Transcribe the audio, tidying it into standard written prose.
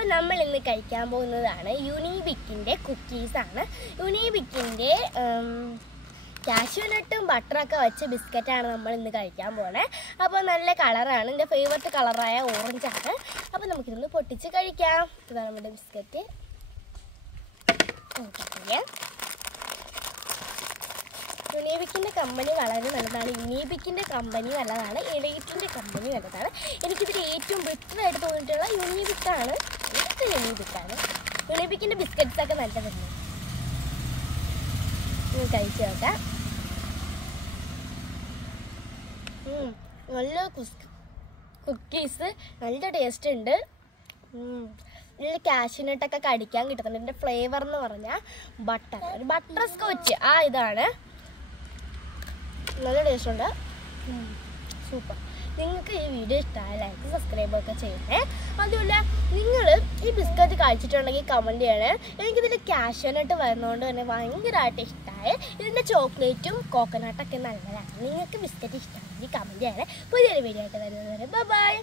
അപ്പോൾ നമ്മൾ ഇന്ന് കഴിക്കാൻ പോകുന്നതാണ് യൂണിബിക്കിൻ്റെ കുക്കീസാണ്. യൂണിബിക്കിൻ്റെ കാഷ്യൂനട്ടും ബട്ടറൊക്കെ വെച്ച് ബിസ്ക്കറ്റാണ് നമ്മൾ ഇന്ന് കഴിക്കാൻ പോണേ. അപ്പോൾ നല്ല കളറാണ്, എൻ്റെ ഫേവററ്റ് കളറായ ഓറഞ്ചാണ്. അപ്പോൾ നമുക്കിതൊന്ന് പൊട്ടിച്ച് കഴിക്കാം. ഇതാണ് നമ്മുടെ ബിസ്ക്കറ്റ്. യുണീബിക്കിൻ്റെ കമ്പനി വളരെ നല്ലതാണ്. യുണീബിക്കിൻ്റെ കമ്പനി നല്ലതാണ്. എലൈറ്റിൻ്റെ കമ്പനി നല്ലതാണ്. എനിക്കിതിൽ ഏറ്റവും ബെറ്ററായിട്ട് തോന്നിയിട്ടുള്ള യുണീബിക്കാണ്. യുണീബിക്കിൻ്റെ ബിസ്ക്കറ്റ്സൊക്കെ നല്ലതല്ലേ, കഴിച്ചു നോക്കാം. നല്ല കുക്കീസ്, നല്ല ടേസ്റ്റ് ഉണ്ട്. നല്ല കാഷ്യൂനട്ടൊക്കെ കടിക്കാൻ കിട്ടുന്നുണ്ട്. ഇതിൻ്റെ ഫ്ലേവർ എന്ന് പറഞ്ഞാൽ ഒരു ബട്ടർ സ്കോച്ച് ഇതാണ്. നല്ല ടേസ്റ്റ് ഉണ്ട്, സൂപ്പർ. നിങ്ങൾക്ക് ഈ വീഡിയോ ഇഷ്ടമായ ലൈക്ക് സബ്സ്ക്രൈബൊക്കെ ചെയ്യണേ. അതുമല്ല, നിങ്ങൾ ഈ ബിസ്ക്കറ്റ് കഴിച്ചിട്ടുണ്ടെങ്കിൽ കമൻറ്റ് ചെയ്യണേ. എനിക്കിതിൽ കാഷ്യൂനട്ട് വരുന്നതുകൊണ്ട് തന്നെ ഭയങ്കരമായിട്ട് ഇഷ്ടമായി. ഇതിൻ്റെ ചോക്ലേറ്റും കോക്കനട്ടൊക്കെ നല്ലതാണ്. നിങ്ങൾക്ക് ബിസ്ക്കറ്റ് ഇഷ്ടമാണെങ്കിൽ കമൻറ്റ് ചെയ്യണേ. പുതിയൊരു വീഡിയോ ആയിട്ട് വരുന്നത് വരെ ബൈ.